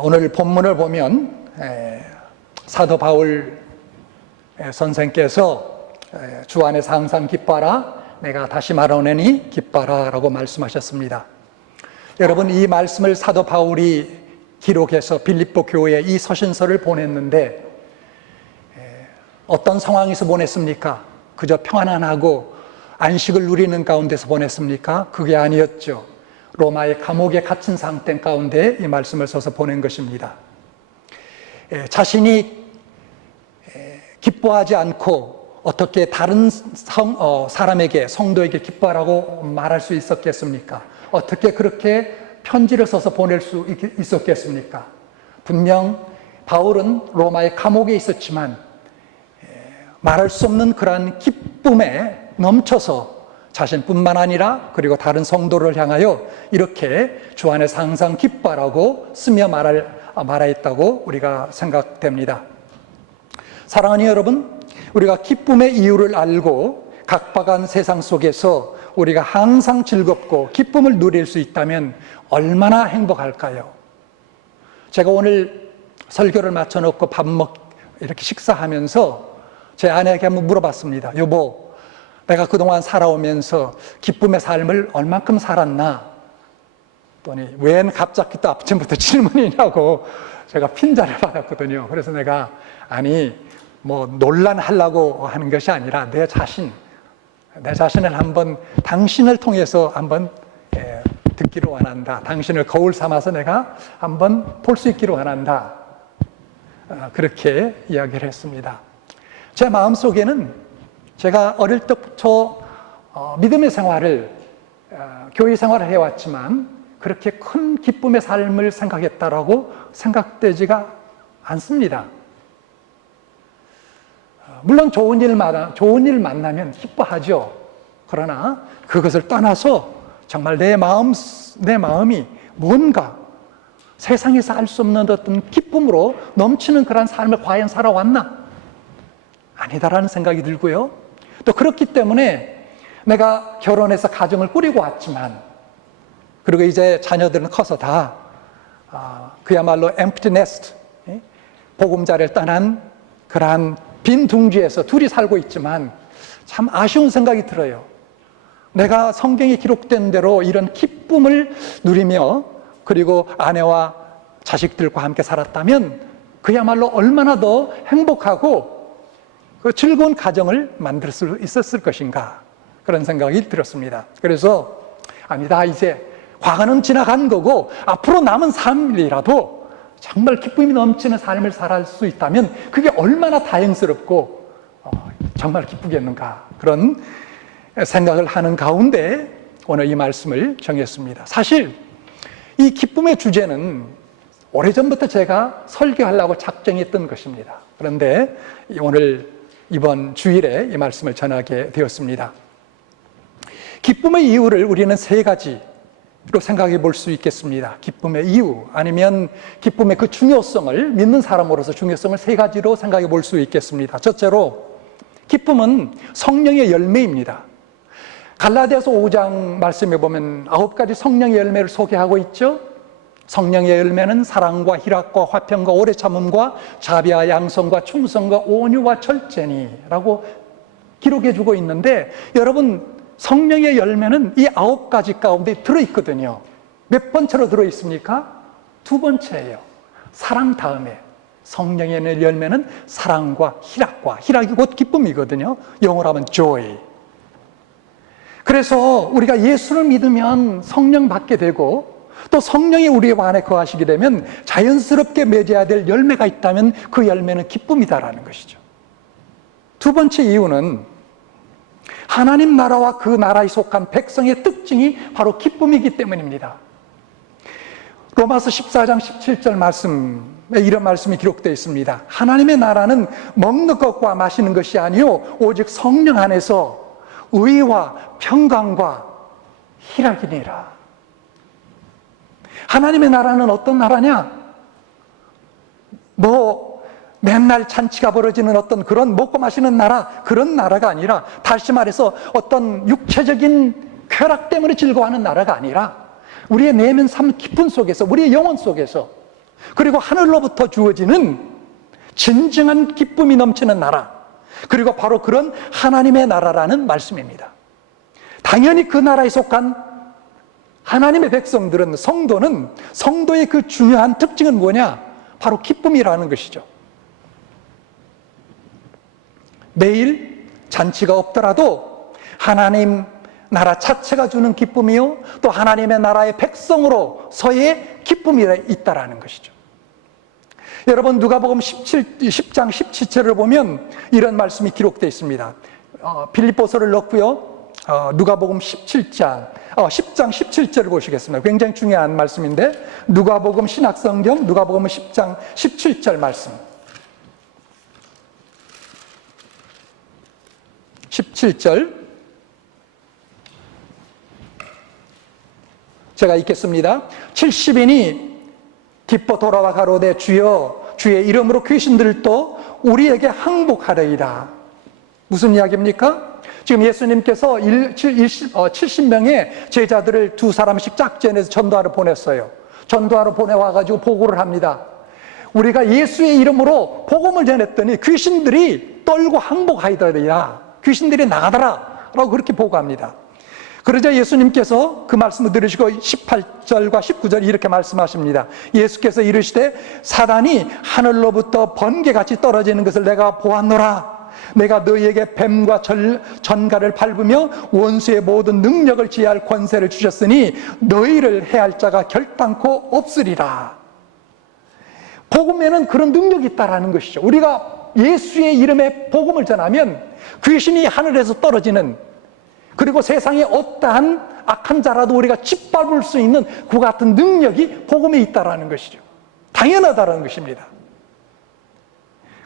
오늘 본문을 보면 사도 바울 선생께서 주 안에서 항상 기뻐하라, 내가 다시 말하노니 기뻐하라 라고 말씀하셨습니다. 여러분, 이 말씀을 사도 바울이 기록해서 빌립보 교회에 이 서신서를 보냈는데 어떤 상황에서 보냈습니까? 그저 평안하고 안식을 누리는 가운데서 보냈습니까? 그게 아니었죠. 로마의 감옥에 갇힌 상태 가운데 이 말씀을 써서 보낸 것입니다. 자신이 기뻐하지 않고 어떻게 다른 사람에게, 성도에게 기뻐하라고 말할 수 있었겠습니까? 어떻게 그렇게 편지를 써서 보낼 수 있었겠습니까? 분명 바울은 로마의 감옥에 있었지만 말할 수 없는 그러한 기쁨에 넘쳐서 자신뿐만 아니라 그리고 다른 성도를 향하여 이렇게 주 안에서 항상 기뻐하라고 쓰며 말하였다고 우리가 생각됩니다. 사랑하는 여러분, 우리가 기쁨의 이유를 알고 각박한 세상 속에서 우리가 항상 즐겁고 기쁨을 누릴 수 있다면 얼마나 행복할까요? 제가 오늘 설교를 마쳐놓고 이렇게 식사하면서 제 아내에게 한번 물어봤습니다. 여보, 내가 그동안 살아오면서 기쁨의 삶을 얼만큼 살았나? 또니 웬 갑자기 또 아침부터 질문이냐고 제가 핀잔을 받았거든요. 그래서 내가 논란하려고 하는 것이 아니라 내 자신을 한번 당신을 통해서 한번 듣기를 원한다. 당신을 거울 삼아서 내가 한번 볼 수 있기를 원한다. 그렇게 이야기를 했습니다. 제 마음속에는 제가 어릴 때부터 믿음의 생활을, 교회 생활을 해왔지만 그렇게 큰 기쁨의 삶을 생각했다라고 생각되지가 않습니다. 물론 좋은 일 만나면 기뻐하죠. 그러나 그것을 떠나서 정말 내 마음이 뭔가 세상에서 알 수 없는 어떤 기쁨으로 넘치는 그런 삶을 과연 살아왔나? 아니다라는 생각이 들고요. 또 그렇기 때문에 내가 결혼해서 가정을 꾸리고 왔지만, 그리고 이제 자녀들은 커서 다 그야말로 empty nest, 보금자리를 떠난 그러한 빈 둥지에서 둘이 살고 있지만 참 아쉬운 생각이 들어요. 내가 성경에 기록된 대로 이런 기쁨을 누리며 그리고 아내와 자식들과 함께 살았다면 그야말로 얼마나 더 행복하고 그 즐거운 가정을 만들 수 있었을 것인가, 그런 생각이 들었습니다. 그래서 아니다, 이제 과거는 지나간 거고 앞으로 남은 삶이라도 정말 기쁨이 넘치는 삶을 살아갈 수 있다면 그게 얼마나 다행스럽고 정말 기쁘겠는가, 그런 생각을 하는 가운데 오늘 이 말씀을 정했습니다. 사실 이 기쁨의 주제는 오래전부터 제가 설교하려고 작정했던 것입니다. 그런데 오늘 이번 주일에 이 말씀을 전하게 되었습니다. 기쁨의 이유를 우리는 세 가지로 생각해 볼 수 있겠습니다. 기쁨의 이유, 아니면 기쁨의 그 중요성을, 믿는 사람으로서 중요성을 세 가지로 생각해 볼 수 있겠습니다. 첫째로, 기쁨은 성령의 열매입니다. 갈라디아서 5장 말씀에 보면 9가지 성령의 열매를 소개하고 있죠. 성령의 열매는 사랑과 희락과 화평과 오래 참음과 자비와 양성과 충성과 온유와 절제니 라고 기록해 주고 있는데, 여러분, 성령의 열매는 이 9가지 가운데 들어있거든요. 몇 번째로 들어있습니까? 두 번째예요. 사랑 다음에 성령의 열매는 사랑과 희락이 곧 기쁨이거든요. 영어로 하면 joy. 그래서 우리가 예수를 믿으면 성령 받게 되고, 또 성령이 우리 안에 거하시게 되면 자연스럽게 맺어야 될 열매가 있다면 그 열매는 기쁨이다라는 것이죠. 두 번째 이유는 하나님 나라와 그 나라에 속한 백성의 특징이 바로 기쁨이기 때문입니다. 로마서 14장 17절 말씀에 이런 말씀이 기록되어 있습니다. 하나님의 나라는 먹는 것과 마시는 것이 아니요 오직 성령 안에서 의와 평강과 희락이니라. 하나님의 나라는 어떤 나라냐? 맨날 잔치가 벌어지는 어떤 그런 먹고 마시는 나라, 그런 나라가 아니라, 다시 말해서 어떤 육체적인 쾌락 때문에 즐거워하는 나라가 아니라 우리의 내면 삶 깊은 속에서, 우리의 영혼 속에서 그리고 하늘로부터 주어지는 진정한 기쁨이 넘치는 나라, 그리고 바로 그런 하나님의 나라라는 말씀입니다. 당연히 그 나라에 속한 하나님의 백성들은, 성도는, 성도의 그 중요한 특징은 뭐냐? 바로 기쁨이라는 것이죠. 매일 잔치가 없더라도 하나님 나라 자체가 주는 기쁨이요, 또 하나님의 나라의 백성으로서의 기쁨이 있다라는 것이죠. 여러분, 누가복음 10장 17절을 보면 이런 말씀이 기록되어 있습니다. 빌립보서를 넣고요, 누가복음 10장 17절을 보시겠습니다. 굉장히 중요한 말씀인데, 누가복음 신약성경 누가복음 10장 17절 말씀. 17절 제가 읽겠습니다. 70인이 기뻐 돌아와 가로되 주여 주의 이름으로 귀신들도 우리에게 항복하리이다. 무슨 이야기입니까? 지금 예수님께서 70명의 제자들을 두 사람씩 짝지어내서 전도하러 보냈어요. 전도하러 보내와가지고 보고를 합니다. 우리가 예수의 이름으로 복음을 전했더니 귀신들이 떨고 항복하이더라, 귀신들이 나가더라 라고 그렇게 보고합니다. 그러자 예수님께서 그 말씀을 들으시고 18절과 19절 이렇게 말씀하십니다. 예수께서 이르시되 사단이 하늘로부터 번개같이 떨어지는 것을 내가 보았노라. 내가 너희에게 뱀과 전갈을 밟으며 원수의 모든 능력을 지휘할 권세를 주셨으니 너희를 해할 자가 결단코 없으리라. 복음에는 그런 능력이 있다라는 것이죠. 우리가 예수의 이름에 복음을 전하면 귀신이 하늘에서 떨어지는, 그리고 세상에 어떠한 악한 자라도 우리가 짓밟을 수 있는 그 같은 능력이 복음에 있다라는 것이죠. 당연하다라는 것입니다.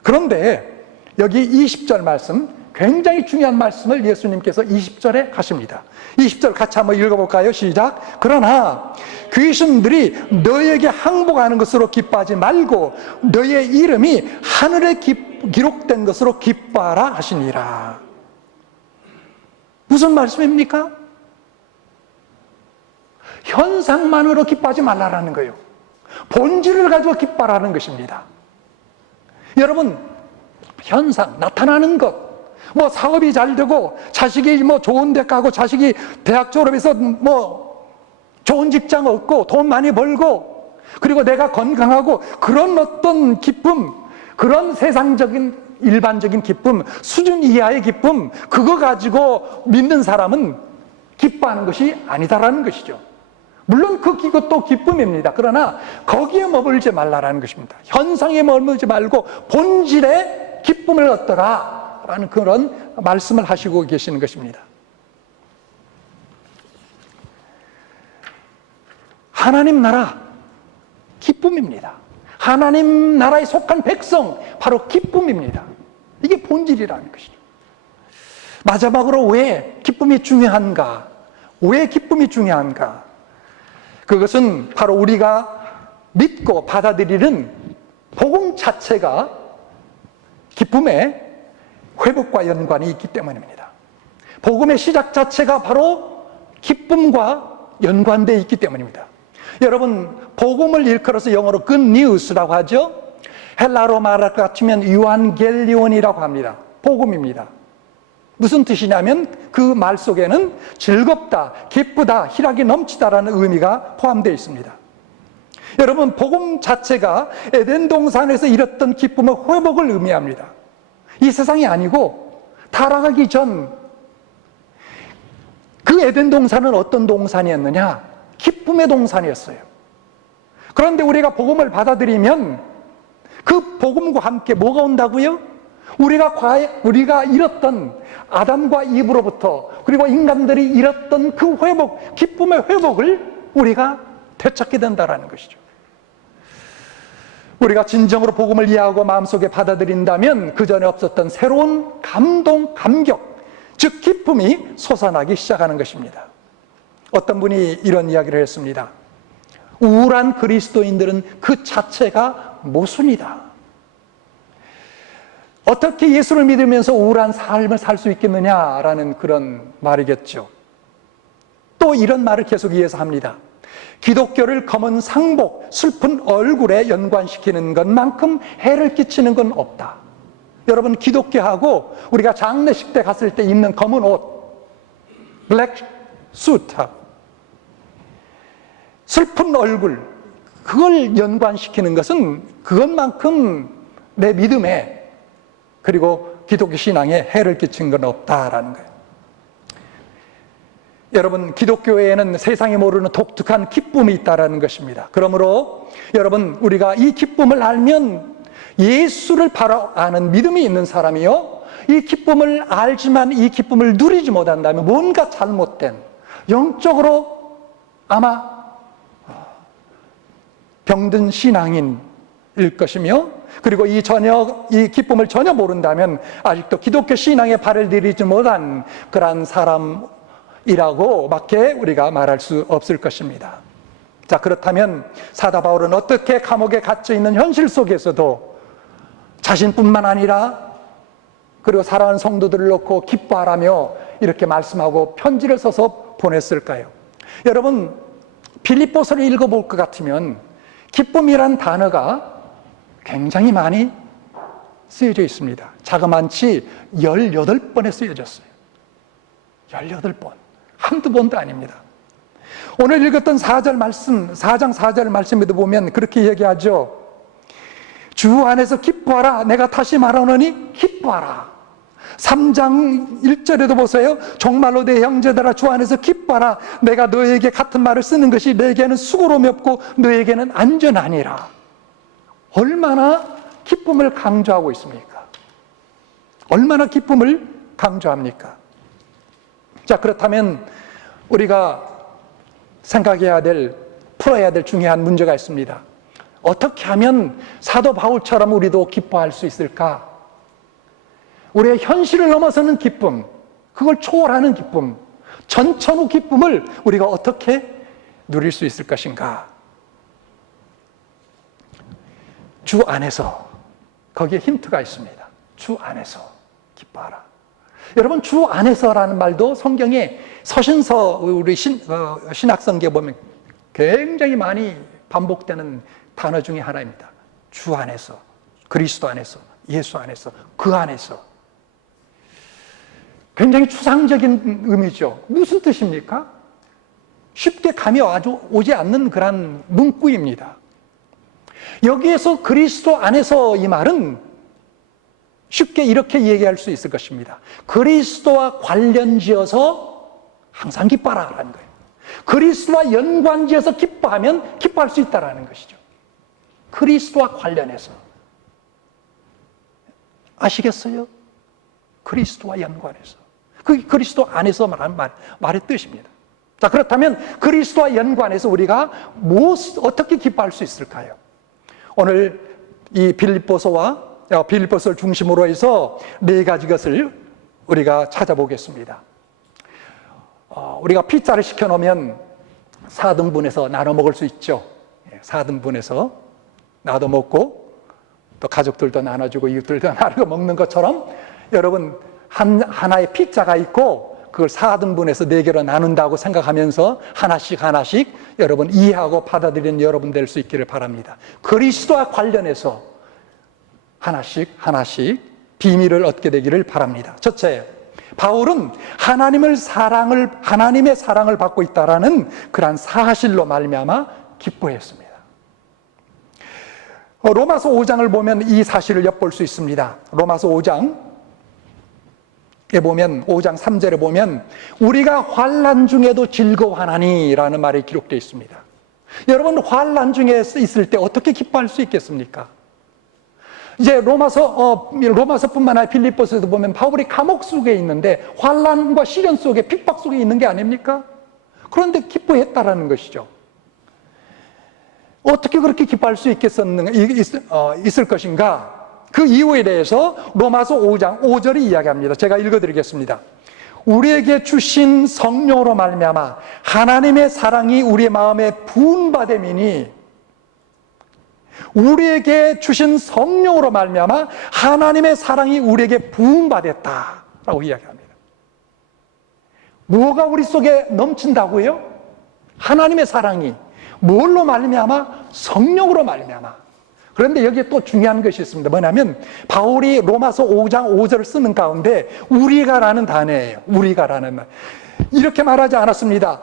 그런데 여기 20절 말씀, 굉장히 중요한 말씀을 예수님께서 20절에 하십니다. 20절 같이 한번 읽어볼까요? 시작. 그러나 귀신들이 너희에게 항복하는 것으로 기뻐하지 말고 너희의 이름이 하늘에 기록된 것으로 기뻐하라 하시니라. 무슨 말씀입니까? 현상만으로 기뻐하지 말라라는 거예요. 본질을 가지고 기뻐하라는 것입니다. 여러분, 현상, 나타나는 것, 뭐 사업이 잘 되고 자식이 뭐 좋은 데 가고 자식이 대학 졸업해서 뭐 좋은 직장 얻고 돈 많이 벌고 그리고 내가 건강하고, 그런 어떤 기쁨, 그런 세상적인 일반적인 기쁨, 수준 이하의 기쁨, 그거 가지고 믿는 사람은 기뻐하는 것이 아니다라는 것이죠. 물론 그것도 기쁨입니다. 그러나 거기에 머물지 말라라는 것입니다. 현상에 머물지 말고 본질의 기쁨을 얻더라 라는 그런 말씀을 하시고 계시는 것입니다. 하나님 나라, 기쁨입니다. 하나님 나라에 속한 백성, 바로 기쁨입니다. 이게 본질이라는 것이죠. 마지막으로 왜 기쁨이 중요한가? 왜 기쁨이 중요한가? 그것은 바로 우리가 믿고 받아들이는 복음 자체가 기쁨의 회복과 연관이 있기 때문입니다. 복음의 시작 자체가 바로 기쁨과 연관되어 있기 때문입니다. 여러분, 복음을 일컬어서 영어로 good news라고 하죠. 헬라로 말할 것 같으면 유안겔리온이라고 합니다. 복음입니다. 무슨 뜻이냐면 그 말 속에는 즐겁다, 기쁘다, 희락이 넘치다라는 의미가 포함되어 있습니다. 여러분, 복음 자체가 에덴 동산에서 이뤘던 기쁨의 회복을 의미합니다. 이 세상이 아니고 타락하기 전 그 에덴 동산은 어떤 동산이었느냐? 기쁨의 동산이었어요. 그런데 우리가 복음을 받아들이면 그 복음과 함께 뭐가 온다고요? 우리가 잃었던 아담과 이브로부터, 그리고 인간들이 잃었던 그 회복, 기쁨의 회복을 우리가 되찾게 된다는 것이죠. 우리가 진정으로 복음을 이해하고 마음속에 받아들인다면 그 전에 없었던 새로운 감동, 감격, 즉 기쁨이 솟아나기 시작하는 것입니다. 어떤 분이 이런 이야기를 했습니다. 우울한 그리스도인들은 그 자체가 모순이다. 어떻게 예수를 믿으면서 우울한 삶을 살 수 있겠느냐라는 그런 말이겠죠. 또 이런 말을 계속 이어서 합니다. 기독교를 검은 상복, 슬픈 얼굴에 연관시키는 것만큼 해를 끼치는 건 없다. 여러분, 기독교하고 우리가 장례식 때 갔을 때 입는 검은 옷, 블랙 수트하고 슬픈 얼굴, 그걸 연관시키는 것은 그것만큼 내 믿음에, 그리고 기독교 신앙에 해를 끼친 건 없다라는 거예요. 여러분, 기독교에는 세상이 모르는 독특한 기쁨이 있다라는 것입니다. 그러므로 여러분, 우리가 이 기쁨을 알면 예수를 바로 아는 믿음이 있는 사람이요, 이 기쁨을 알지만 이 기쁨을 누리지 못한다면 뭔가 잘못된, 영적으로 아마 병든 신앙인일 것이며, 그리고 이 기쁨을 전혀 모른다면 아직도 기독교 신앙에 발을 들이지 못한 그러한 사람이라고밖에 우리가 말할 수 없을 것입니다. 자, 그렇다면 사도 바울은 어떻게 감옥에 갇혀 있는 현실 속에서도 자신뿐만 아니라 그리고 사랑하는 성도들을 놓고 기뻐하라며 이렇게 말씀하고 편지를 써서 보냈을까요? 여러분, 빌립보서를 읽어볼 것 같으면 기쁨이란 단어가 굉장히 많이 쓰여져 있습니다. 자그만치 18번에 쓰여졌어요. 18번. 한두 번도 아닙니다. 오늘 읽었던 4절 말씀, 4장 4절 말씀에도 보면 그렇게 얘기하죠. 주 안에서 기뻐하라. 내가 다시 말하노니 기뻐하라. 3장 1절에도 보세요. 정말로 내 형제들아, 주 안에서 기뻐하라. 내가 너에게 같은 말을 쓰는 것이 내게는 수고로움이 없고 너에게는 안전하니라. 얼마나 기쁨을 강조하고 있습니까? 얼마나 기쁨을 강조합니까? 자, 그렇다면 우리가 생각해야 될, 풀어야 될 중요한 문제가 있습니다. 어떻게 하면 사도 바울처럼 우리도 기뻐할 수 있을까? 우리의 현실을 넘어서는 기쁨, 그걸 초월하는 기쁨, 전천후 기쁨을 우리가 어떻게 누릴 수 있을 것인가? 주 안에서, 거기에 힌트가 있습니다. 주 안에서 기뻐하라. 여러분, 주 안에서라는 말도 성경에 서신서, 우리 신학성경에 보면 굉장히 많이 반복되는 단어 중에 하나입니다. 주 안에서, 그리스도 안에서, 예수 안에서, 그 안에서. 굉장히 추상적인 의미죠. 무슨 뜻입니까? 쉽게 감이 오지 않는 그런 문구입니다. 여기에서 그리스도 안에서 이 말은 쉽게 이렇게 얘기할 수 있을 것입니다. 그리스도와 관련지어서 항상 기뻐하라는 거예요. 그리스도와 연관지어서 기뻐하면 기뻐할 수 있다는 것이죠. 그리스도와 관련해서. 아시겠어요? 그리스도와 연관해서. 그 그리스도 안에서 말하는 말의 뜻입니다. 자, 그렇다면 그리스도와 연관해서 우리가 어떻게 기뻐할 수 있을까요? 오늘 이 빌립보서를 중심으로 해서 4가지 것을 우리가 찾아보겠습니다. 우리가 피자를 시켜놓으면 4등분해서 나눠 먹을 수 있죠. 4등분해서 나도 먹고 또 가족들도 나눠주고 이웃들도 나눠 먹는 것처럼 여러분, 하나의 피자가 있고 그걸 4등분해서 4개로 나눈다고 생각하면서 하나씩 여러분 이해하고 받아들이는 여러분 될 수 있기를 바랍니다. 그리스도와 관련해서 하나씩 비밀을 얻게 되기를 바랍니다. 첫째, 바울은 하나님의 사랑을 받고 있다라는 그러한 사실로 말미암아 기뻐했습니다. 로마서 5장을 보면 이 사실을 엿볼 수 있습니다. 로마서 5장에 보면 5장 3절에 보면 우리가 환난 중에도 즐거워하나니라는 말이 기록되어 있습니다. 여러분, 환난 중에 있을 때 어떻게 기뻐할 수 있겠습니까? 이제 로마서뿐만 아니라 빌립보서에도 보면 바울이 감옥 속에 있는데 환난과 시련 속에 핍박 속에 있는 게 아닙니까? 그런데 기뻐했다라는 것이죠. 어떻게 그렇게 기뻐할 수 있을 것인가? 그 이유에 대해서 로마서 5장 5절이 이야기합니다. 제가 읽어드리겠습니다. 우리에게 주신 성령으로 말미암아 하나님의 사랑이 우리의 마음에 부은바됨이니, 우리에게 주신 성령으로 말미암아 하나님의 사랑이 우리에게 부은받았다라고 이야기합니다. 무엇가 우리 속에 넘친다고요? 하나님의 사랑이 뭘로 말미암아? 성령으로 말미암아. 그런데 여기에 또 중요한 것이 있습니다. 뭐냐면 바울이 로마서 5장 5절을 쓰는 가운데 우리가라는 단어예요. 우리가라는 말. 이렇게 말하지 않았습니다.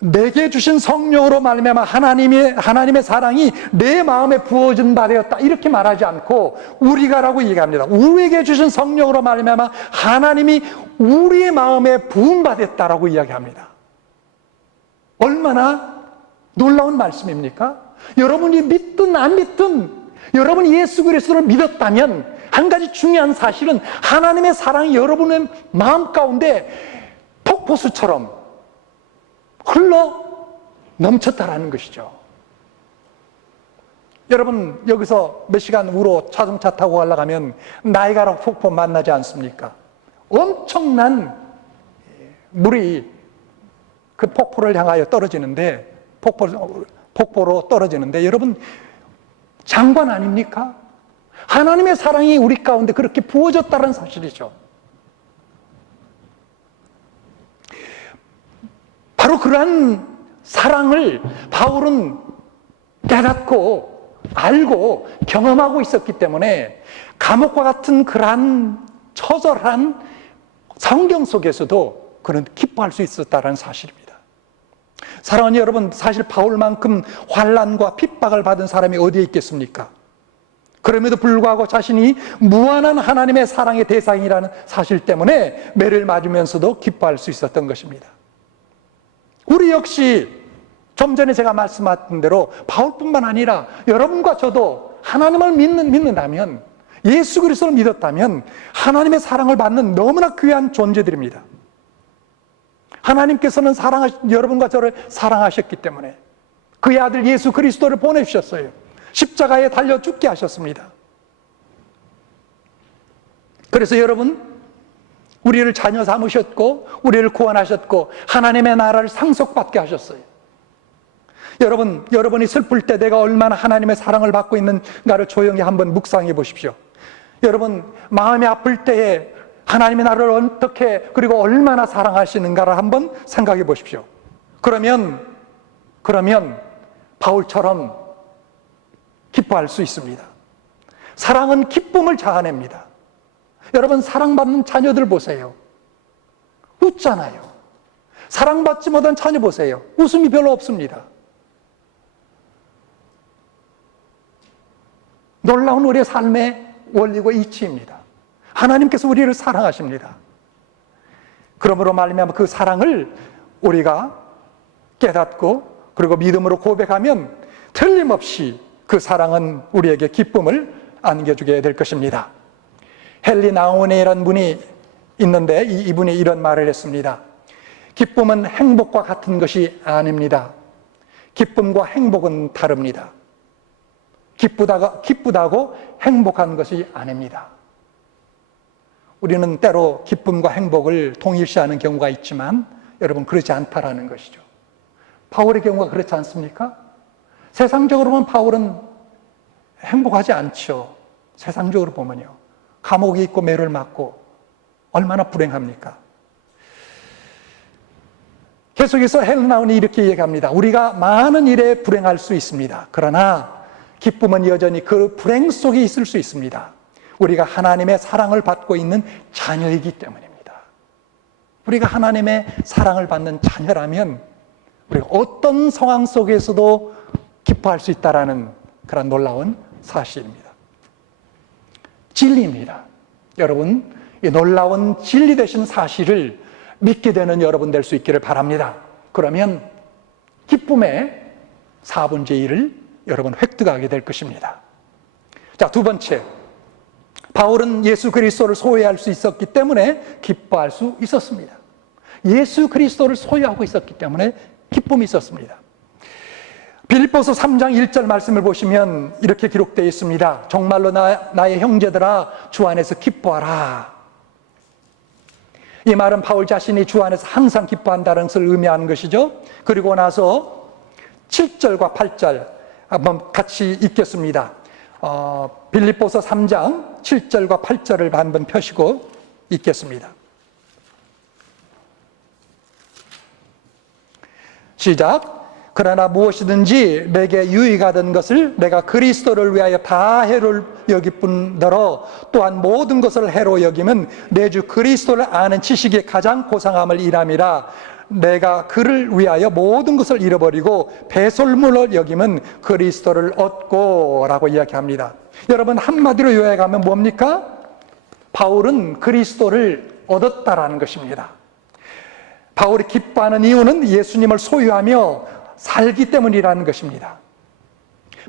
내게 주신 성령으로 말미암아 하나님의 사랑이 내 마음에 부어진 바 되었다, 이렇게 말하지 않고 우리가라고 얘기합니다. 우리에게 주신 성령으로 말미암아 하나님이 우리의 마음에 부은 바 됐다라고 이야기합니다. 얼마나 놀라운 말씀입니까? 여러분이 믿든 안 믿든 여러분이 예수 그리스도를 믿었다면 한 가지 중요한 사실은 하나님의 사랑이 여러분의 마음 가운데 폭포수처럼 흘러 넘쳤다라는 것이죠. 여러분, 여기서 몇 시간 우로 자동차 타고 가려면 나이가라 폭포 만나지 않습니까? 엄청난 물이 그 폭포를 향하여 떨어지는데, 폭포로 떨어지는데, 여러분, 장관 아닙니까? 하나님의 사랑이 우리 가운데 그렇게 부어졌다는 사실이죠. 바로 그러한 사랑을 바울은 깨닫고 알고 경험하고 있었기 때문에 감옥과 같은 그러한 처절한 성경 속에서도 그는 기뻐할 수 있었다는 사실입니다. 사랑하는 여러분, 사실 바울만큼 환난과 핍박을 받은 사람이 어디에 있겠습니까? 그럼에도 불구하고 자신이 무한한 하나님의 사랑의 대상이라는 사실 때문에 매를 맞으면서도 기뻐할 수 있었던 것입니다. 우리 역시 좀 전에 제가 말씀하신 대로 바울뿐만 아니라 여러분과 저도 하나님을 믿는다면, 예수 그리스도를 믿었다면 하나님의 사랑을 받는 너무나 귀한 존재들입니다. 하나님께서는 여러분과 저를 사랑하셨기 때문에 그의 아들 예수 그리스도를 보내주셨어요. 십자가에 달려 죽게 하셨습니다. 그래서 여러분, 우리를 자녀 삼으셨고 우리를 구원하셨고 하나님의 나라를 상속받게 하셨어요. 여러분이 슬플 때 내가 얼마나 하나님의 사랑을 받고 있는가를 조용히 한번 묵상해 보십시오. 여러분, 마음이 아플 때에 하나님의 나를 어떻게, 그리고 얼마나 사랑하시는가를 한번 생각해 보십시오. 그러면 바울처럼 기뻐할 수 있습니다. 사랑은 기쁨을 자아냅니다. 여러분, 사랑받는 자녀들 보세요. 웃잖아요. 사랑받지 못한 자녀 보세요. 웃음이 별로 없습니다. 놀라운 우리의 삶의 원리고 이치입니다. 하나님께서 우리를 사랑하십니다. 그러므로 말미암아 그 사랑을 우리가 깨닫고 그리고 믿음으로 고백하면 틀림없이 그 사랑은 우리에게 기쁨을 안겨주게 될 것입니다. 헨리 나우네라는 분이 있는데 이분이 이런 말을 했습니다. 기쁨은 행복과 같은 것이 아닙니다. 기쁨과 행복은 다릅니다. 기쁘다고 행복한 것이 아닙니다. 우리는 때로 기쁨과 행복을 동일시하는 경우가 있지만 여러분, 그렇지 않다라는 것이죠. 바울의 경우가 그렇지 않습니까? 세상적으로 보면 바울은 행복하지 않죠. 세상적으로 보면요. 감옥에 있고 매를 맞고 얼마나 불행합니까? 계속해서 헬나운이 이렇게 얘기합니다. 우리가 많은 일에 불행할 수 있습니다. 그러나 기쁨은 여전히 그 불행 속에 있을 수 있습니다. 우리가 하나님의 사랑을 받고 있는 자녀이기 때문입니다. 우리가 하나님의 사랑을 받는 자녀라면 우리가 어떤 상황 속에서도 기뻐할 수 있다는 그런 놀라운 사실입니다. 진리입니다. 여러분, 이 놀라운 진리 되신 사실을 믿게 되는 여러분 될 수 있기를 바랍니다. 그러면 기쁨의 4분의 1을 여러분 획득하게 될 것입니다. 자, 두 번째, 바울은 예수 그리스도를 소유할 수 있었기 때문에 기뻐할 수 있었습니다. 예수 그리스도를 소유하고 있었기 때문에 기쁨이 있었습니다. 빌립보서 3장 1절 말씀을 보시면 이렇게 기록되어 있습니다. 정말로 나의 형제들아, 주 안에서 기뻐하라. 이 말은 바울 자신이 주 안에서 항상 기뻐한다는 것을 의미하는 것이죠. 그리고 나서 7절과 8절 한번 같이 읽겠습니다. 빌립보서 3장 7절과 8절을 한번 펴시고 읽겠습니다. 시작. 그러나 무엇이든지 내게 유익하던 것을 내가 그리스도를 위하여 다 해로 여길 뿐더러 또한 모든 것을 해로 여기면 내 주 그리스도를 아는 지식이 가장 고상함을 이람이라. 내가 그를 위하여 모든 것을 잃어버리고 배설물로 여기면 그리스도를 얻고 라고 이야기합니다. 여러분, 한마디로 요약하면 뭡니까? 바울은 그리스도를 얻었다라는 것입니다. 바울이 기뻐하는 이유는 예수님을 소유하며 살기 때문이라는 것입니다.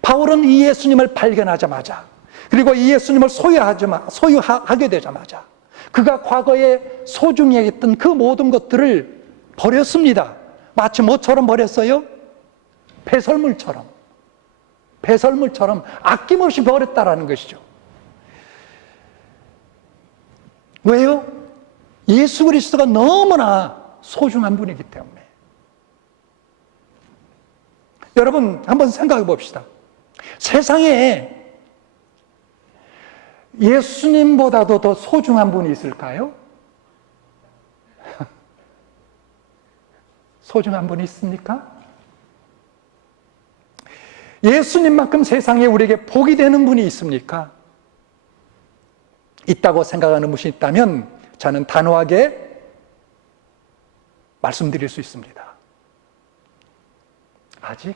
바울은 이 예수님을 발견하자마자, 그리고 이 예수님을 소유하게 되자마자 그가 과거에 소중히 했던 그 모든 것들을 버렸습니다. 마치 뭐처럼 버렸어요? 배설물처럼 아낌없이 버렸다라는 것이죠. 왜요? 예수 그리스도가 너무나 소중한 분이기 때문에. 여러분, 한번 생각해 봅시다. 세상에 예수님보다도 더 소중한 분이 있을까요? 소중한 분이 있습니까? 예수님만큼 세상에 우리에게 복이 되는 분이 있습니까? 있다고 생각하는 분이 있다면 저는 단호하게 말씀드릴 수 있습니다. 아직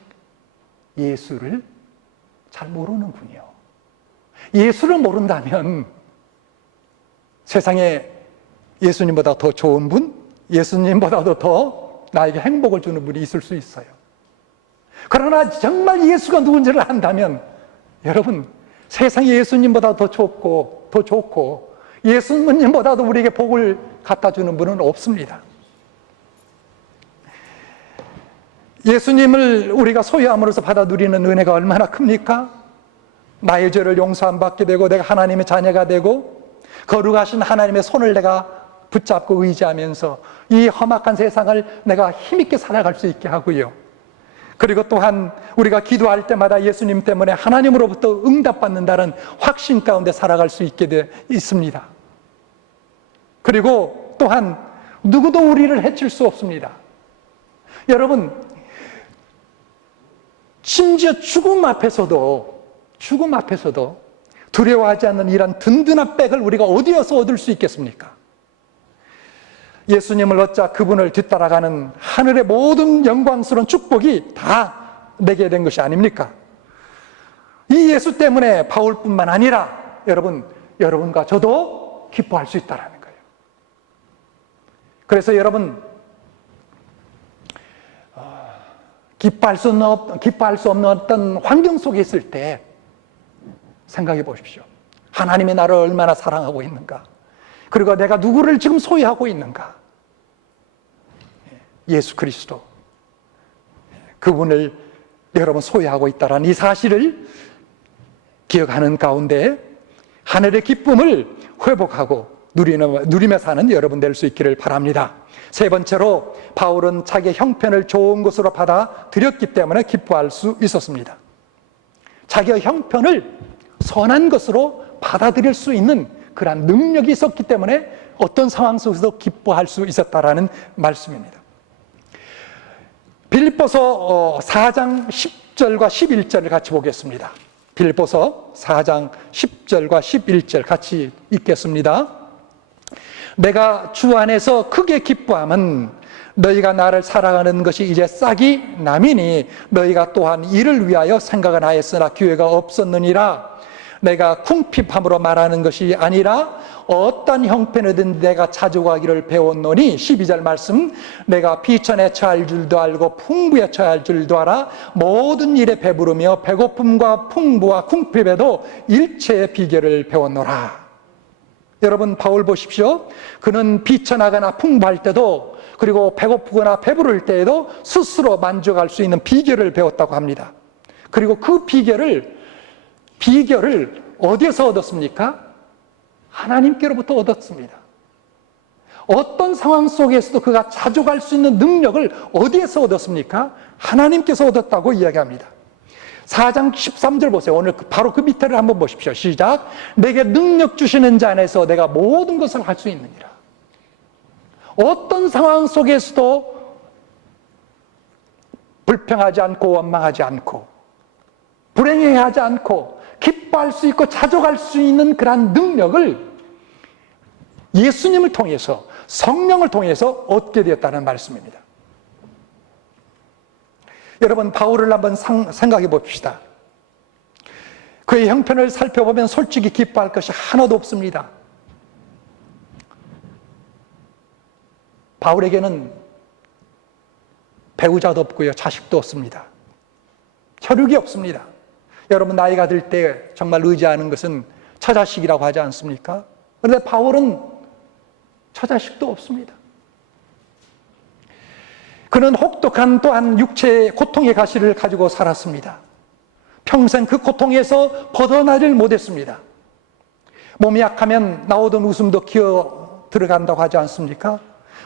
예수를 잘 모르는군요. 예수를 모른다면 세상에 예수님보다 더 좋은 분, 예수님보다도 더 나에게 행복을 주는 분이 있을 수 있어요. 그러나 정말 예수가 누군지를 안다면 여러분, 세상에 예수님보다 더 좋고 예수님보다도 우리에게 복을 갖다 주는 분은 없습니다. 예수님을 우리가 소유함으로써 받아 누리는 은혜가 얼마나 큽니까? 나의 죄를 용서 안 받게 되고 내가 하나님의 자녀가 되고 거룩하신 하나님의 손을 내가 붙잡고 의지하면서 이 험악한 세상을 내가 힘있게 살아갈 수 있게 하고요. 그리고 또한 우리가 기도할 때마다 예수님 때문에 하나님으로부터 응답받는다는 확신 가운데 살아갈 수 있게 되어 있습니다. 그리고 또한 누구도 우리를 해칠 수 없습니다. 여러분, 심지어 죽음 앞에서도 두려워하지 않는 이런 든든한 백을 우리가 어디에서 얻을 수 있겠습니까? 예수님을 얻자 그분을 뒤따라가는 하늘의 모든 영광스러운 축복이 다 내게 된 것이 아닙니까? 이 예수 때문에 바울뿐만 아니라 여러분과 저도 기뻐할 수 있다는 거예요. 그래서 여러분, 기뻐할 수 없는 어떤 환경 속에 있을 때 생각해 보십시오. 하나님이 나를 얼마나 사랑하고 있는가? 그리고 내가 누구를 지금 소유하고 있는가? 예수 그리스도, 그분을 여러분 소유하고 있다는 이 사실을 기억하는 가운데 하늘의 기쁨을 회복하고 누리며 사는 여러분 될 수 있기를 바랍니다. 세 번째로, 바울은 자기의 형편을 좋은 것으로 받아들였기 때문에 기뻐할 수 있었습니다. 자기의 형편을 선한 것으로 받아들일 수 있는 그러한 능력이 있었기 때문에 어떤 상황 속에서도 기뻐할 수 있었다라는 말씀입니다. 빌립보서 4장 10절과 11절을 같이 보겠습니다. 빌립보서 4장 10절과 11절 같이 읽겠습니다. 내가 주 안에서 크게 기뻐함은 너희가 나를 사랑하는 것이 이제 싹이 남이니 너희가 또한 이를 위하여 생각은 하였으나 기회가 없었느니라. 내가 궁핍함으로 말하는 것이 아니라 어떤 형편이든 내가 자족하기를 배웠노니 12절 말씀, 내가 비천에 처할 줄도 알고 풍부에 처할 줄도 알아 모든 일에 배부르며 배고픔과 풍부와 궁핍에도 일체의 비결을 배웠노라. 여러분, 바울 보십시오. 그는 비천하거나 풍부할 때도, 그리고 배고프거나 배부를 때에도 스스로 만족할 수 있는 비결을 배웠다고 합니다. 그리고 그 비결을 어디에서 얻었습니까? 하나님께로부터 얻었습니다. 어떤 상황 속에서도 그가 자족할 수 있는 능력을 어디에서 얻었습니까? 하나님께서 얻었다고 이야기합니다. 4장 13절 보세요. 오늘 바로 그 밑에를 한번 보십시오. 시작. 내게 능력 주시는 자 안에서 내가 모든 것을 할 수 있느니라. 어떤 상황 속에서도 불평하지 않고 원망하지 않고 불행해하지 않고 기뻐할 수 있고 자족할 수 있는 그러한 능력을 예수님을 통해서, 성령을 통해서 얻게 되었다는 말씀입니다. 여러분, 바울을 한번 생각해 봅시다. 그의 형편을 살펴보면 솔직히 기뻐할 것이 하나도 없습니다. 바울에게는 배우자도 없고요, 자식도 없습니다. 혈육이 없습니다. 여러분, 나이가 들 때 정말 의지하는 것은 처자식이라고 하지 않습니까? 그런데 바울은 처자식도 없습니다. 그는 혹독한 또한 육체의 고통의 가시를 가지고 살았습니다. 평생 그 고통에서 벗어나질 못했습니다. 몸이 약하면 나오던 웃음도 기어 들어간다고 하지 않습니까?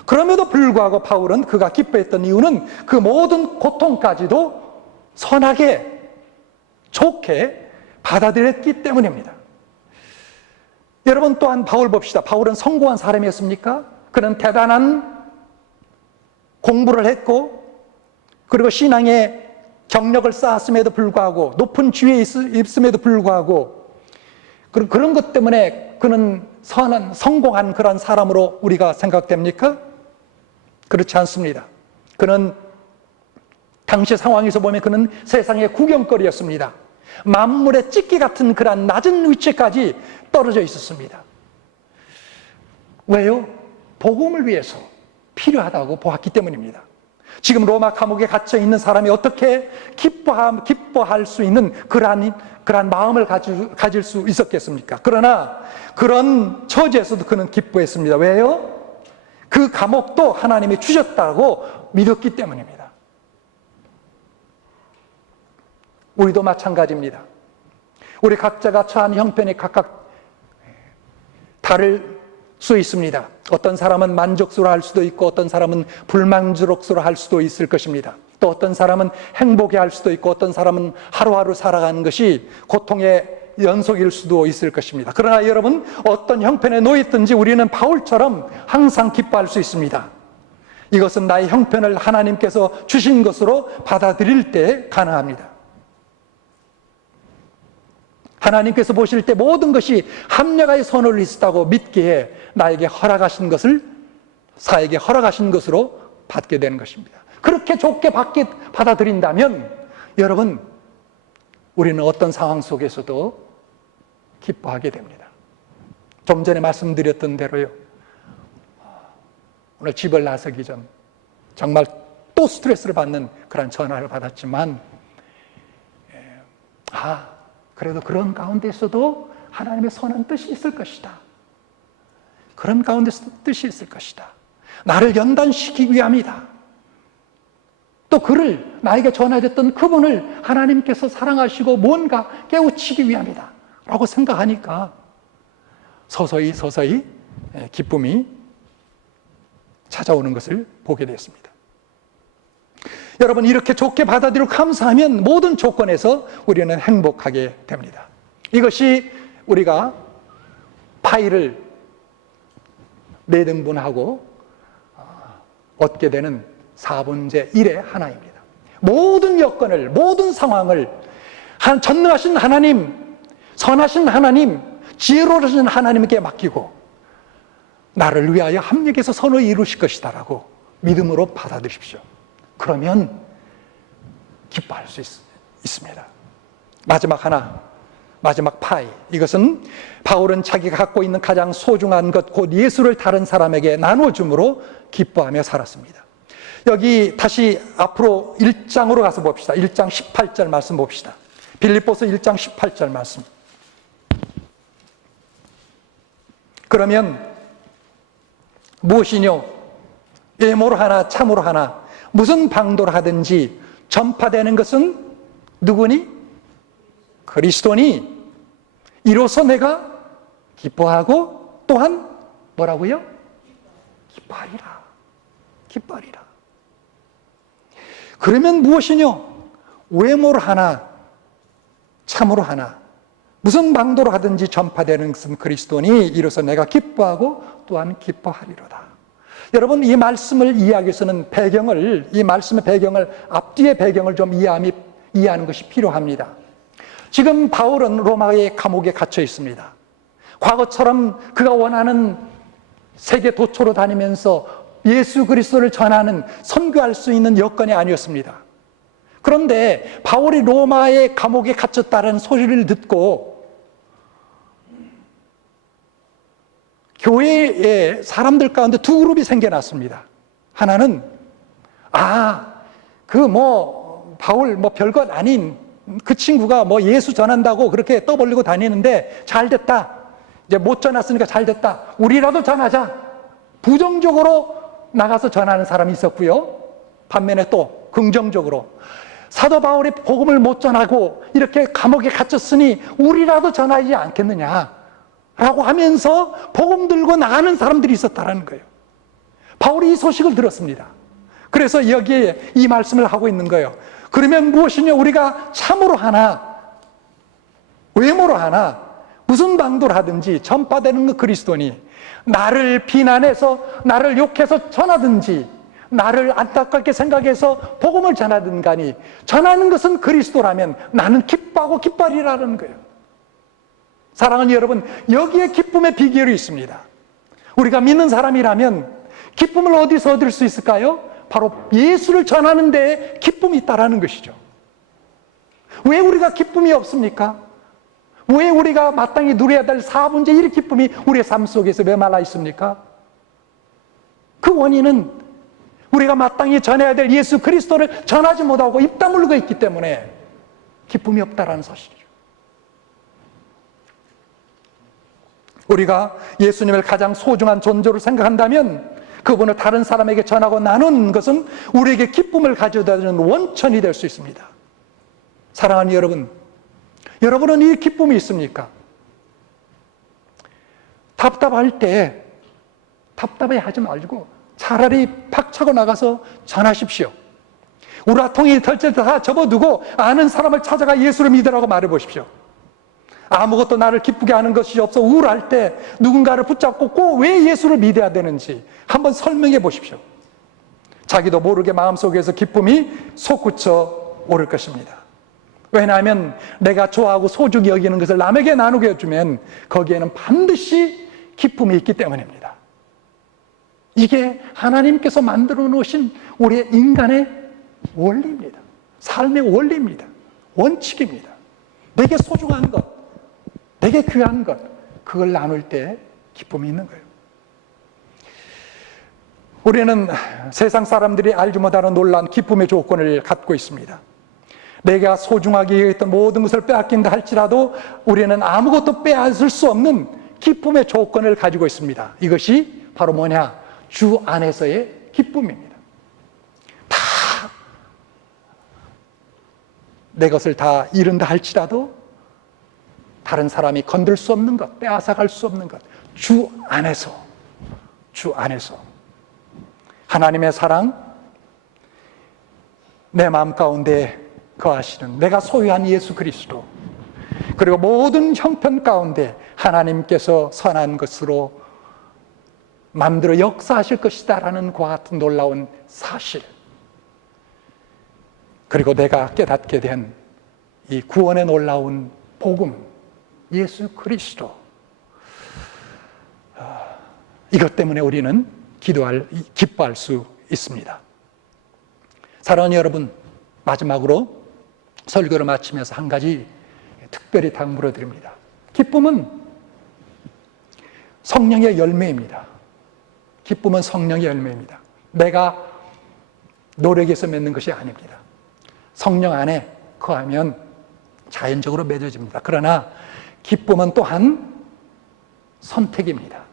그럼에도 불구하고 바울은 그가 기뻐했던 이유는 그 모든 고통까지도 선하게, 좋게 받아들였기 때문입니다. 여러분, 또한 바울 봅시다. 바울은 성공한 사람이었습니까? 그는 대단한 공부를 했고, 그리고 신앙의 경력을 쌓았음에도 불구하고, 높은 지위에 있음에도 불구하고, 그런 것 때문에 그는 성공한 그런 사람으로 우리가 생각됩니까? 그렇지 않습니다. 그는 당시 상황에서 보면 그는 세상의 구경거리였습니다. 만물의 찍기 같은 그런 낮은 위치까지 떨어져 있었습니다. 왜요? 복음을 위해서 필요하다고 보았기 때문입니다. 지금 로마 감옥에 갇혀 있는 사람이 어떻게 기뻐할 수 있는 그러한 마음을 가질 수 있었겠습니까? 그러나 그런 처지에서도 그는 기뻐했습니다. 왜요? 그 감옥도 하나님이 주셨다고 믿었기 때문입니다. 우리도 마찬가지입니다. 우리 각자가 처한 형편이 각각 다를 수 있습니다. 어떤 사람은 만족스러워할 수도 있고 어떤 사람은 불만족스러워할 수도 있을 것입니다. 또 어떤 사람은 행복해할 수도 있고 어떤 사람은 하루하루 살아가는 것이 고통의 연속일 수도 있을 것입니다. 그러나 여러분, 어떤 형편에 놓였든지 우리는 바울처럼 항상 기뻐할 수 있습니다. 이것은 나의 형편을 하나님께서 주신 것으로 받아들일 때 가능합니다. 하나님께서 보실 때 모든 것이 합력하여 선을 있었다고 믿기에 나에게 허락하신 것을 사에게 허락하신 것으로 받게 되는 것입니다. 그렇게 좋게 받아들인다면 여러분, 우리는 어떤 상황 속에서도 기뻐하게 됩니다. 좀 전에 말씀드렸던 대로요, 오늘 집을 나서기 전 정말 또 스트레스를 받는 그런 전화를 받았지만 그래도 그런 가운데서도 하나님의 선한 뜻이 있을 것이다. 그런 가운데서 뜻이 있을 것이다. 나를 연단시키기 위함이다. 또 그를, 나에게 전해졌던 그분을 하나님께서 사랑하시고 뭔가 깨우치기 위함이다 라고 생각하니까 서서히 기쁨이 찾아오는 것을 보게 됐습니다. 여러분, 이렇게 좋게 받아들이고 감사하면 모든 조건에서 우리는 행복하게 됩니다. 이것이 우리가 파이를 4등분하고 얻게 되는 4분의 1의 하나입니다. 모든 여건을, 모든 상황을 전능하신 하나님, 선하신 하나님, 지혜로우신 하나님께 맡기고 나를 위하여 합력해서 선을 이루실 것이다 라고 믿음으로 받아들이십시오. 그러면 기뻐할 수 있습니다. 마지막 파이. 이것은 바울은 자기가 갖고 있는 가장 소중한 것, 곧 예수를 다른 사람에게 나눠줌으로 기뻐하며 살았습니다. 여기 다시 앞으로 1장으로 가서 봅시다. 1장 18절 말씀 봅시다. 빌립보서 1장 18절 말씀. 그러면 무엇이뇨? 외모로 하나 참으로 하나 무슨 방도로 하든지 전파되는 것은 누구니? 그리스도니. 이로써 내가 기뻐하고 또한 뭐라고요? 기뻐하리라. 그러면 무엇이뇨? 외모로 하나 참으로 하나 무슨 방도로 하든지 전파되는 것은 그리스도니. 이로써 내가 기뻐하고 또한 기뻐하리로다. 여러분, 이 말씀을 이해하기 위해서는 이 말씀의 배경을, 앞뒤의 배경을 좀 이해하는 것이 필요합니다. 지금 바울은 로마의 감옥에 갇혀 있습니다. 과거처럼 그가 원하는 세계 도처로 다니면서 예수 그리스도를 전하는, 선교할 수 있는 여건이 아니었습니다. 그런데 바울이 로마의 감옥에 갇혔다는 소리를 듣고 교회의 사람들 가운데 두 그룹이 생겨났습니다. 하나는 바울 별것 아닌 그 친구가 예수 전한다고 그렇게 떠벌리고 다니는데 잘 됐다. 이제 못 전했으니까 잘 됐다. 우리라도 전하자. 부정적으로 나가서 전하는 사람이 있었고요. 반면에 또 긍정적으로 사도 바울이 복음을 못 전하고 이렇게 감옥에 갇혔으니 우리라도 전하지 않겠느냐 라고 하면서 복음 들고 나가는 사람들이 있었다는 거예요. 바울이 이 소식을 들었습니다. 그래서 여기에 이 말씀을 하고 있는 거예요. 그러면 무엇이냐? 우리가 참으로 하나 외모로 하나 무슨 방도를 하든지 전파되는 그 그리스도니, 나를 비난해서 나를 욕해서 전하든지 나를 안타깝게 생각해서 복음을 전하든 간에 전하는 것은 그리스도라면 나는 기뻐하고 기뻐하리라는 거예요. 사랑하는 여러분, 여기에 기쁨의 비결이 있습니다. 우리가 믿는 사람이라면 기쁨을 어디서 얻을 수 있을까요? 바로 예수를 전하는 데에 기쁨이 있다는 것이죠. 왜 우리가 기쁨이 없습니까? 왜 우리가 마땅히 누려야 될 4분의 1의 기쁨이 우리의 삶 속에서 메말라 있습니까? 그 원인은 우리가 마땅히 전해야 될 예수 그리스도를 전하지 못하고 입 다물고 있기 때문에 기쁨이 없다는 사실이죠. 우리가 예수님을 가장 소중한 존재로 생각한다면 그분을 다른 사람에게 전하고 나누는 것은 우리에게 기쁨을 가져다 주는 원천이 될 수 있습니다. 사랑하는 여러분, 여러분은 이 기쁨이 있습니까? 답답할 때 답답해 하지 말고 차라리 팍차고 나가서 전하십시오. 우라통이 털째 다 접어두고 아는 사람을 찾아가 예수를 믿으라고 말해보십시오. 아무것도 나를 기쁘게 하는 것이 없어 우울할 때 누군가를 붙잡고 꼭 왜 예수를 믿어야 되는지 한번 설명해 보십시오. 자기도 모르게 마음속에서 기쁨이 솟구쳐 오를 것입니다. 왜냐하면 내가 좋아하고 소중히 여기는 것을 남에게 나누게 해주면 거기에는 반드시 기쁨이 있기 때문입니다. 이게 하나님께서 만들어 놓으신 우리의 인간의 원리입니다. 삶의 원리입니다. 원칙입니다. 내게 소중한 것, 내게 귀한 것, 그걸 나눌 때 기쁨이 있는 거예요. 우리는 세상 사람들이 알지 못하는 놀라운 기쁨의 조건을 갖고 있습니다. 내가 소중하게 여겼던 모든 것을 빼앗긴다 할지라도 우리는 아무것도 빼앗을 수 없는 기쁨의 조건을 가지고 있습니다. 이것이 바로 뭐냐? 주 안에서의 기쁨입니다. 다 내 것을 다 잃은다 할지라도 다른 사람이 건들 수 없는 것, 빼앗아갈 수 없는 것, 주 안에서 하나님의 사랑, 내 마음 가운데 거하시는 내가 소유한 예수 그리스도, 그리고 모든 형편 가운데 하나님께서 선한 것으로 만들어 역사하실 것이다라는 그와 같은 놀라운 사실, 그리고 내가 깨닫게 된 이 구원의 놀라운 복음, 예수 그리스도, 이것 때문에 우리는 기뻐할 수 있습니다. 사랑하는 여러분, 마지막으로 설교를 마치면서 한 가지 특별히 당부를 드립니다. 기쁨은 성령의 열매입니다. 기쁨은 성령의 열매입니다. 내가 노력해서 맺는 것이 아닙니다. 성령 안에 거하면 자연적으로 맺어집니다. 그러나 기쁨은 또한 선택입니다.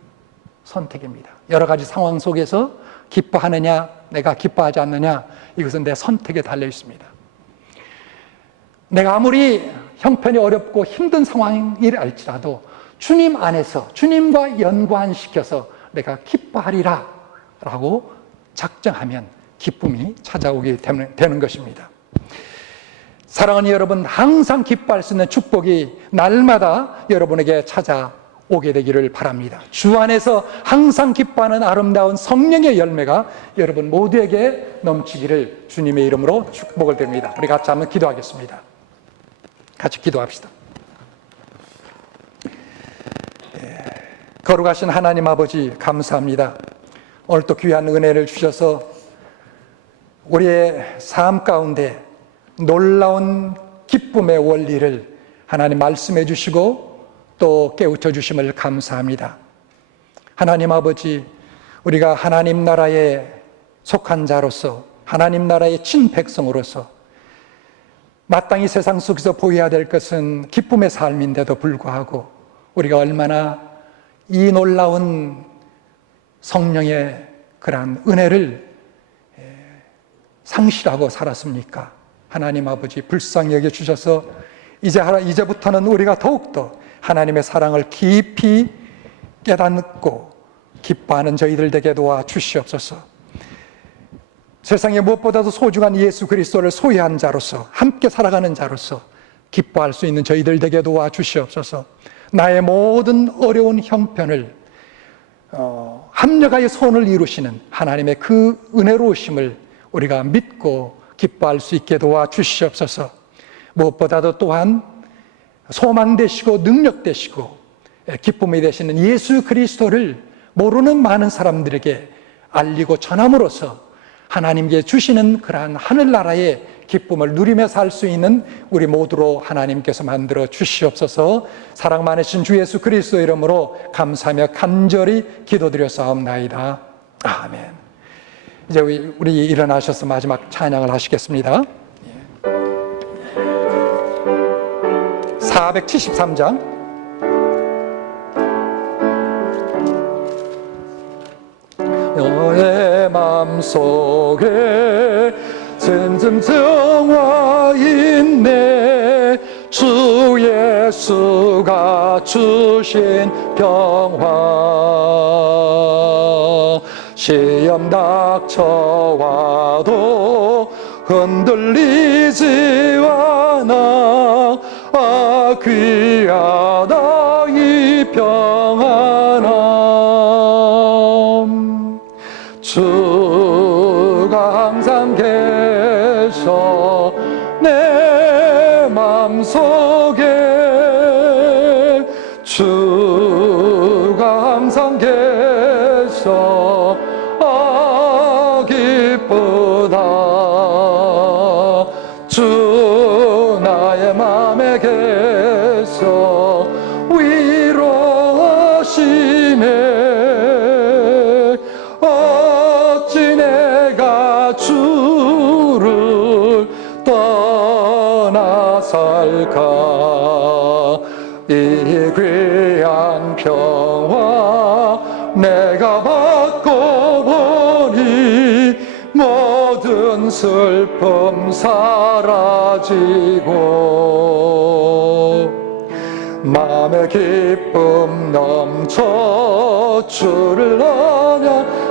선택입니다. 여러 가지 상황 속에서 기뻐하느냐, 내가 기뻐하지 않느냐, 이것은 내 선택에 달려 있습니다. 내가 아무리 형편이 어렵고 힘든 상황이라 할지라도 주님 안에서 주님과 연관시켜서 내가 기뻐하리라 라고 작정하면 기쁨이 찾아오게 되는 것입니다. 사랑하는 여러분, 항상 기뻐할 수 있는 축복이 날마다 여러분에게 찾아올 오게 되기를 바랍니다. 주 안에서 항상 기뻐하는 아름다운 성령의 열매가 여러분 모두에게 넘치기를 주님의 이름으로 축복을 드립니다. 우리 같이 한번 기도하겠습니다. 같이 기도합시다. 거룩하신 하나님 아버지, 감사합니다. 오늘 또 귀한 은혜를 주셔서 우리의 삶 가운데 놀라운 기쁨의 원리를 하나님 말씀해 주시고 또 깨우쳐 주심을 감사합니다. 하나님 아버지, 우리가 하나님 나라에 속한 자로서, 하나님 나라의 친백성으로서 마땅히 세상 속에서 보여야 될 것은 기쁨의 삶인데도 불구하고 우리가 얼마나 이 놀라운 성령의 그러한 은혜를 상실하고 살았습니까? 하나님 아버지, 불쌍히 여겨주셔서 이제부터는 우리가 더욱더 하나님의 사랑을 깊이 깨닫고 기뻐하는 저희들 되게 도와 주시옵소서. 세상에 무엇보다도 소중한 예수 그리스도를 소유한 자로서, 함께 살아가는 자로서 기뻐할 수 있는 저희들 되게 도와 주시옵소서. 나의 모든 어려운 형편을 합력하여 선을 이루시는 하나님의 그 은혜로우심을 우리가 믿고 기뻐할 수 있게 도와 주시옵소서. 무엇보다도 또한 소망 되시고 능력 되시고 기쁨이 되시는 예수 그리스도를 모르는 많은 사람들에게 알리고 전함으로써 하나님께 주시는 그러한 하늘나라의 기쁨을 누리며 살 수 있는 우리 모두로 하나님께서 만들어 주시옵소서. 사랑 많으신 주 예수 그리스도 이름으로 감사하며 간절히 기도드렸사옵나이다. 아멘. 이제 우리 일어나셔서 마지막 찬양을 하시겠습니다. 473장 너의 맘속에 든든 정화 있네 주 예수가 주신 평화 시험 닥쳐와도 흔들리지 않아 귀하다 이 평안함 주가 항상 계셔 내 맘속에 주가 항상 계셔 기쁘다 주 나의 맘에 계셔 위로하시네 어찌 내가 주를 떠나 살까 이 귀한 평화 내가 받고 보니 모든 슬픔 사라지고 마음의 기쁨 넘쳐 주를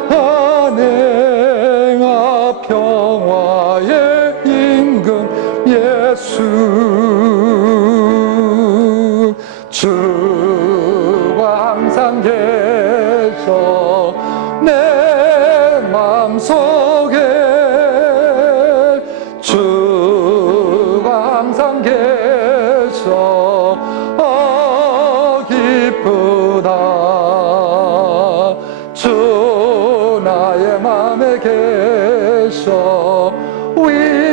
찬양하네 아 평화의 임금 예수 주가 항상 계셔 내 맘속에 주가 항상 계셔 기쁘다 주 나의 맘에 계셔 위로하시네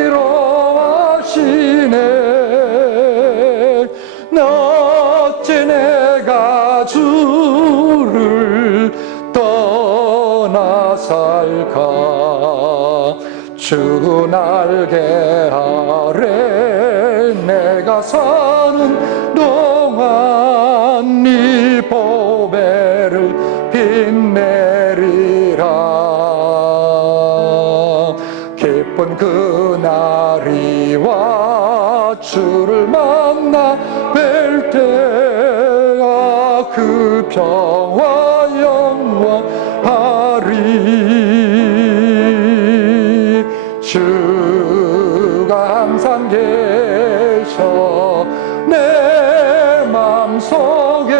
어찌 내가 주를 떠나 살까 주 날개 아래 내가 사는 동안 네 보배를 빛내리라 기쁜 그날이와 주를 만나 뵐 때야 그 평화 영원하리 주가 항상 계셔 내 맘속에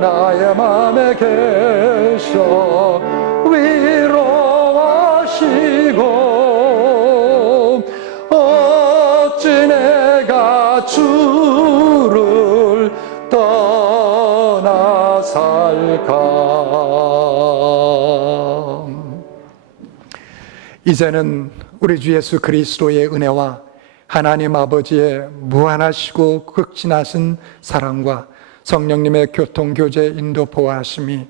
나의 맘에 계셔 위로하시고 어찌 내가 주를 떠나 살까. 이제는 우리 주 예수 그리스도의 은혜와 하나님 아버지의 무한하시고 극진하신 사랑과 성령님의 교통, 교제, 인도, 보호하심이